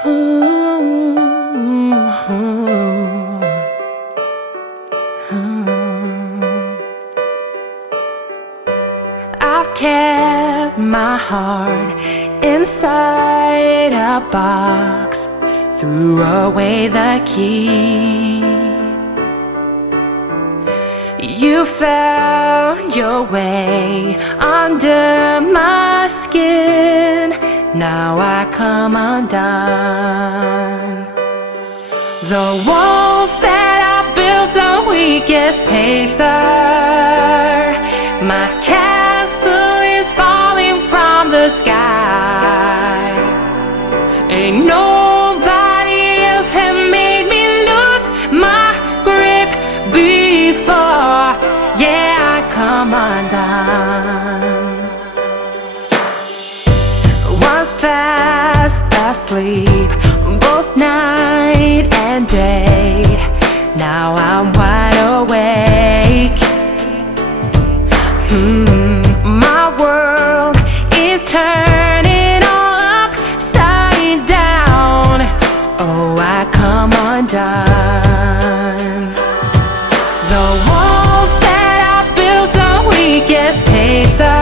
I've kept my heart inside a box, threw away the key. You found your way under my skin, now I come undone. The walls that I built on weakest paper, my castle is falling from the sky. Ain't nobody else have made me lose my grip before. Yeah, I come undone. Was fast asleep both night and day, now I'm wide awake. My world is turning all upside down. Oh, I come undone. The walls that I built on weakest paper,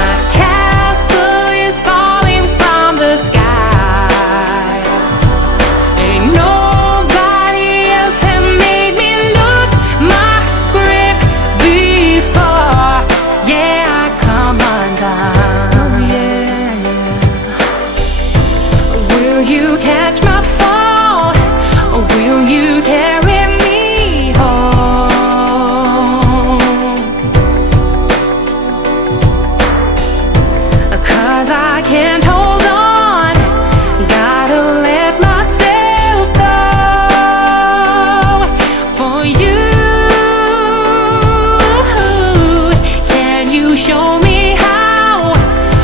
my castle is falling from the sky. Ain't nobody else have made me lose my grip before. Yeah, I come undone. Oh, yeah. Will you catch my fall? Or will you carry me home? 'Cause I can't hold on, gotta let myself go for you. Can you show me how?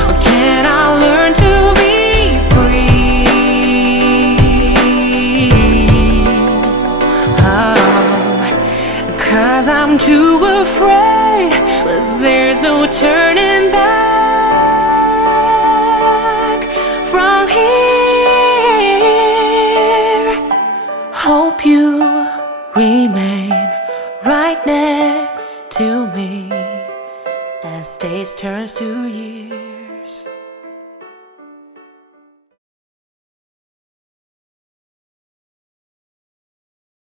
Or can I learn to be free? Oh, 'cause I'm too afraid, but there's no turning back from here. Hope you remain right next to me as days turns to years.